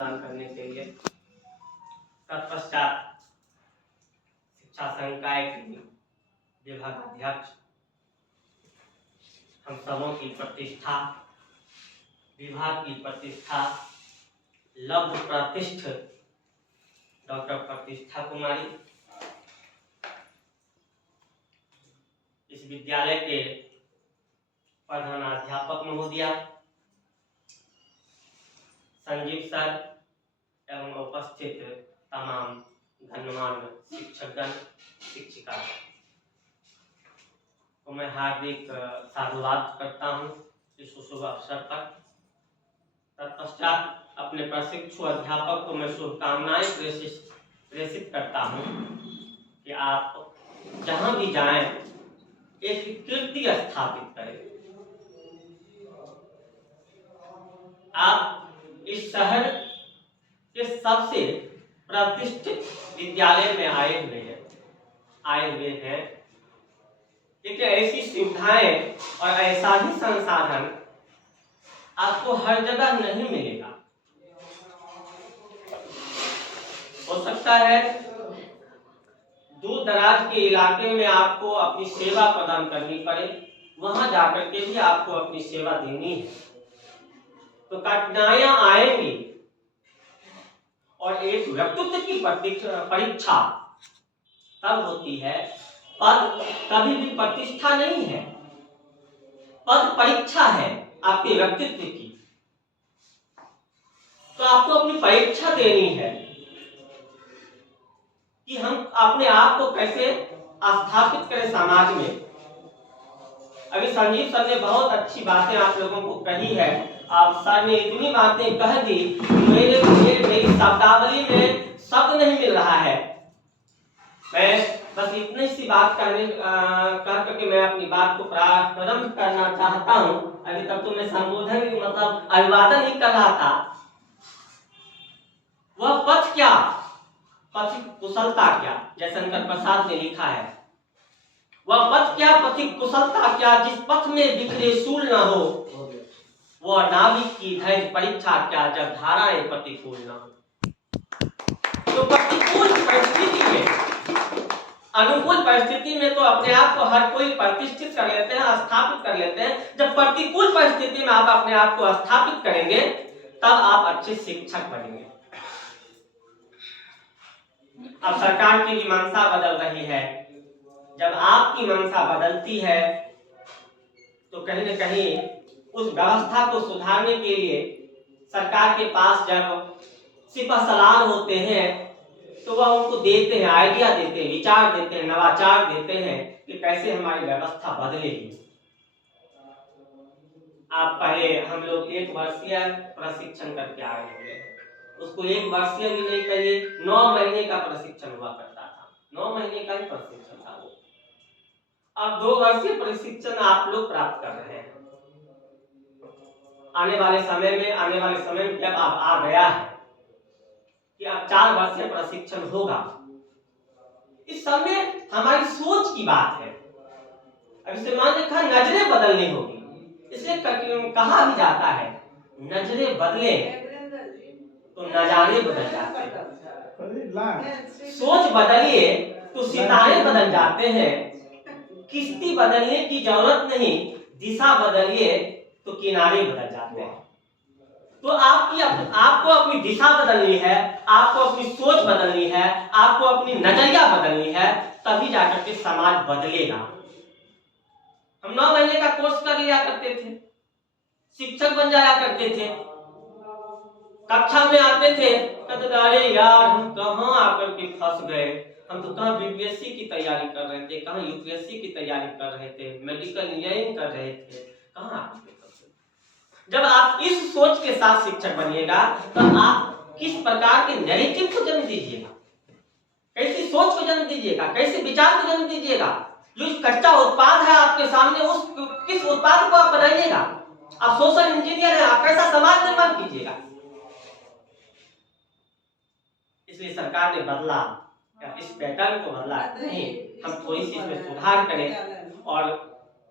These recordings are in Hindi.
प्रदान करने के लिए तत्पश्चात शिक्षा संकाय के विभागाध्यक्ष हम सबों की प्रतिष्ठा, विभाग की प्रतिष्ठा, लब्ध प्रतिष्ठ डॉक्टर प्रतिष्ठा कुमारी, इस विद्यालय के प्रधानाध्यापक महोदया, संजीव सर एवं उपस्थित तमाम धन्यवाद शिक्षकगण, शिक्षिका को मैं हार्दिक साधुवाद करता हूँ इस शुभ अवसर पर। तत्पश्चात अपने प्रशिक्षु अध्यापक को मैं शुभकामनाएं प्रेषित करता हूँ कि आप जहाँ भी जाएं एक कीर्ति स्थापित करें। आप इस शहर के सबसे प्रतिष्ठित विद्यालय में आए हुए हैं। देखिए, ऐसी सुविधाएं और ऐसा ही संसाधन आपको हर जगह नहीं मिलेगा। हो सकता है दूर दराज के इलाके में आपको अपनी सेवा प्रदान करनी पड़े, वहां जाकर के भी आपको अपनी सेवा देनी है, तो कठिनाइयां आएंगी और एक व्यक्तित्व की परीक्षा तब होती है। पद कभी भी प्रतिष्ठा नहीं है, पद परीक्षा है आपके व्यक्तित्व की। तो आपको अपनी परीक्षा देनी है कि हम अपने आप को कैसे स्थापित करें समाज में। अभी संजीव सर ने बहुत अच्छी बातें आप लोगों को कही है। आप सर ने इतनी बातें कह दी कि मेरी शब्दावली में शब्द नहीं मिल रहा है। मैं बस इतनी सी बात कह करके मैं अपनी बात को प्रारंभ करना चाहता हूँ। अभी तक तो मैं संबोधन मतलब अभिवादन ही कर रहा था। वह पथ क्या, पथिक कुशलता क्या, जयशंकर प्रसाद ने लिखा है। वह पथ क्या, पथिक कुशलता क्या, जिस पथ में बिखरे सूल न हो, वह नाविक की धैर्य परीक्षा क्या, जब धाराएं प्रतिकूल न हो। तो प्रतिकूल परिस्थिति में, अनुकूल परिस्थिति में तो अपने आप को हर कोई प्रतिष्ठित कर लेते हैं, स्थापित कर लेते हैं। जब प्रतिकूल परिस्थिति में आप अपने आप को स्थापित करेंगे तब आप अच्छे शिक्षक बनेंगे। अब सरकार की भी मंशा बदल रही है। जब आपकी मंशा बदलती है तो कहीं न कहीं उस व्यवस्था को सुधारने के लिए सरकार के पास जब सिपहसालार होते हैं तो वह उनको देते हैं, आइडिया देते हैं, विचार देते हैं, नवाचार देते हैं कि कैसे हमारी व्यवस्था बदलेगी। आप पहले हम लोग 1 वर्षीय प्रशिक्षण करके आए हुए, उसको 1 वर्षीय भी नहीं कहिए, 9 महीने का प्रशिक्षण हुआ करता था। 9 महीने का ही प्रशिक्षण था वो। अब 2 वर्षीय प्रशिक्षण आप लोग प्राप्त कर रहे हैं। आने वाले समय में जब आप आ गया है कि अब 4 वर्षीय प्रशिक्षण होगा। इस समय हमारी सोच की बात है। अब इसे मान लिखा नजरें बदलनी होगी। इसलिए कहा भी जाता है नजरें बदले तो नजारे बदल जाते हैं। सोच बदलिए तो सितारे बदल जाते हैं। किश्ती बदलने की जरूरत नहीं, दिशा बदलिए तो किनारे बदल जाते हैं। तो आपको अपनी दिशा बदलनी है, आपको अपनी सोच बदलनी है, आपको अपनी नजरिया बदलनी है, तभी जाकर के समाज बदलेगा। हम 9 महीने का कोर्स कर लिया करते थे, शिक्षक बन जाया करते थे, कक्षा में आते थे, कहते अरे यार हम कहाँ आकर के फंस गए, हम तो कहाँ बीपीएससी की तैयारी कर रहे थे, कहाँ यूपीएससी की तैयारी कर रहे थे, मेडिकल इंजीनियरिंग कर रहे थे, कहाँ आकर के फंसे। जब आप इस सोच के साथ शिक्षक बनिएगा तो आप किस प्रकार के नैरेटिव को जन्म दीजिएगा, कैसी सोच को जन्म दीजिएगा, कैसे विचार को जन्म दीजिएगा। जो कच्चा उत्पाद है आपके सामने, उस किस उत्पाद को आप बनाइएगा। आप सोशल इंजीनियर हैं, आप कैसा समाज निर्माण कीजिएगा। इसलिए सरकार ने बदला, इस पैटर्न को बदला नहीं, हम थोड़ी सी इसमें सुधार करें और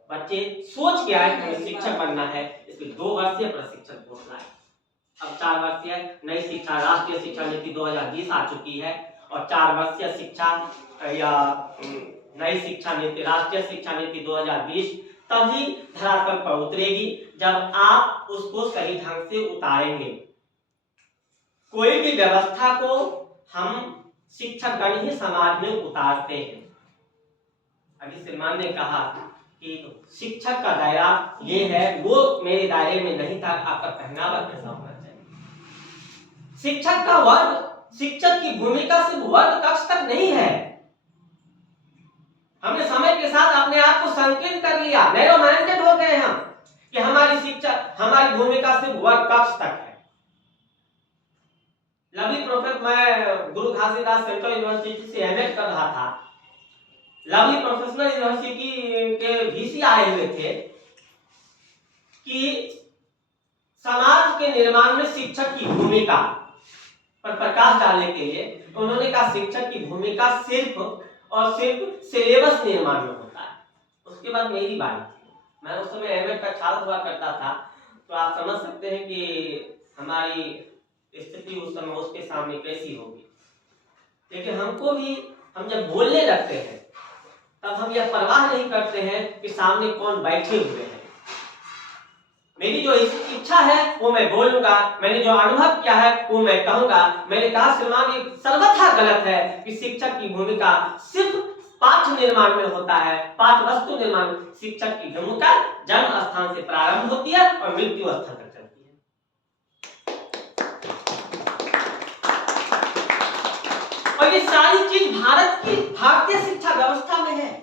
बच्चे सोच के आए कि हमें शिक्षक बनना है, इसलिए 2 वर्षीय प्रशिक्षण कोर्स लाए। अब 4 वर्षीय नई शिक्षा राष्ट्रीय शिक्षा नीति 2020 आ चुकी है और 4 वर्षीय शिक्षा या नई शिक्षा नीति राष्ट्रीय शिक्षा नीति 2020 तभी धरातल पर उतरेगी जब आप उसको सही ढंग से उतारेंगे। कोई भी व्यवस्था को हम शिक्षकगण ही समाज में उतारते हैं। अभी श्रीमान ने कहा कि शिक्षक का दायरा ये है, वो मेरे दायरे में नहीं था, आपका पहनावा कैसा होना चाहिए। शिक्षक का वर्ग, शिक्षक की भूमिका सिर्फ वर्ग कक्ष तक नहीं है। हमने समय के साथ अपने आप को संकीर्ण कर लिया, नैरो माइंडेड हो गए हम कि हमारी शिक्षा, हमारी भूमिका सिर्फ वर्ग कक्ष तक है। लवली प्रोफेसर, मैं गुरु घासीदास सेंट्रल यूनिवर्सिटी से एमएड कर रहा था। लवली प्रोफेशनल यूनिवर्सिटी के वीसी आए हुए थे कि समाज के निर्माण में शिक्षक की भूमिका पर प्रकाश डालने के लिए उन्होंने कहा शिक्षक की भूमिका सिर्फ और सिर्फ सिलेबस निर्माण में होता है। उसके बाद मेरी बारी थी, मैं उस समय एमएड का छात्र हुआ करता था, तो आप समझ सकते हैं कि हमारी स्थिति उस समय उसके सामने कैसी होगी। लेकिन हमको भी, हम जब बोलने लगते हैं तब हम यह परवाह नहीं करते हैं कि सामने कौन बैठे हुए हैं। मेरी जो इच्छा है वो मैं बोलूंगा, मैंने जो अनुभव किया है वो मैं कहूंगा। मैंने कहा श्रीमान ये सर्वथा गलत है कि शिक्षक की भूमिका सिर्फ पाठ निर्माण में होता है, पाठ वस्तु निर्माण। शिक्षक की भूमिका जन्म स्थान से प्रारंभ होती है और मृत्यु स्थान तक चलती है। और ये सारी चीज भारत की भारतीय शिक्षा व्यवस्था में है।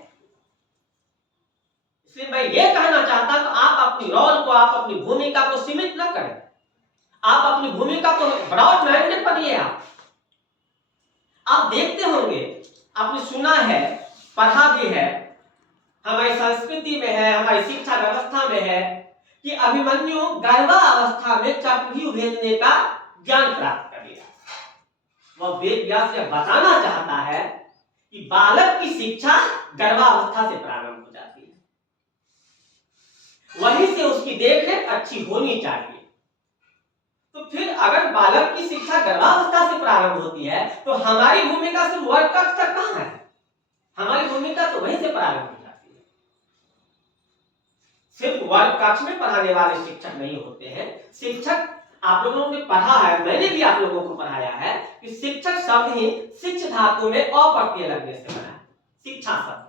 इसलिए मैं ये कहना चाहता हूं कि आप अपनी रोल को, आप अपनी भूमिका को सीमित न करें, आप अपनी भूमिका को ब्रॉड माइंडेड बनिए। आप देखते होंगे, आपने सुना है, पढ़ा भी है, हमारी संस्कृति में है, हमारी शिक्षा व्यवस्था में है कि अभिमन्यु गर्भावस्था में चक्रव्यूह भेदने का ज्ञान प्राप्त कर लिया। वह वेद व्यास से बताना चाहता है कि बालक की शिक्षा गर्भावस्था से प्रारंभ हो जाती है, वहीं से उसकी देखरेख अच्छी होनी चाहिए। तो फिर अगर बालक की शिक्षा गर्भावस्था से प्रारंभ होती है तो हमारी भूमिका सिर्फ वर्ग कक्ष तक कहां है? हमारी भूमिका तो वहीं से प्रारंभ हो जाती है। सिर्फ वर्ग कक्ष में पढ़ाने वाले शिक्षक नहीं होते हैं। शिक्षक, आप लोगों ने पढ़ा है, मैंने भी आप लोगों को पढ़ाया है कि शिक्षक शब्द ही शिक्ष धातु में अप्रत्यय लगने से बना है, शिक्षा शब्द।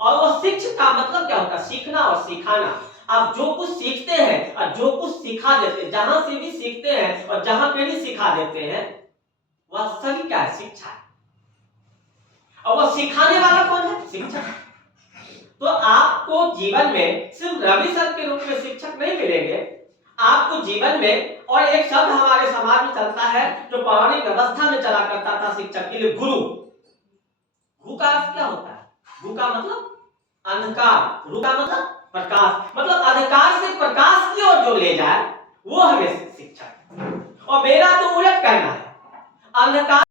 और वो शिक्ष का मतलब क्या होता है? सीखना और सिखाना। आप जो कुछ सीखते हैं और जो कुछ सिखा देते हैं, जहां से भी सीखते हैं और जहां पे भी सिखा देते हैं, वह सभी क्या है? शिक्षा है। और वह सिखाने वाला कौन है? शिक्षक। तो आपको जीवन में सिर्फ रवि सर के रूप में शिक्षक नहीं मिलेंगे, आपको जीवन में, और एक शब्द हमारे समाज में चलता है जो पौराणिक व्यवस्था में चला करता था शिक्षक के लिए, गुरु। गु का अर्थ क्या होता है? गु का मतलब अंधकार, रु का मतलब प्रकाश, मतलब अंधकार से प्रकाश की ओर जो ले जाए वो हमें शिक्षक। और मेरा तो उलट कहना है, अंधकार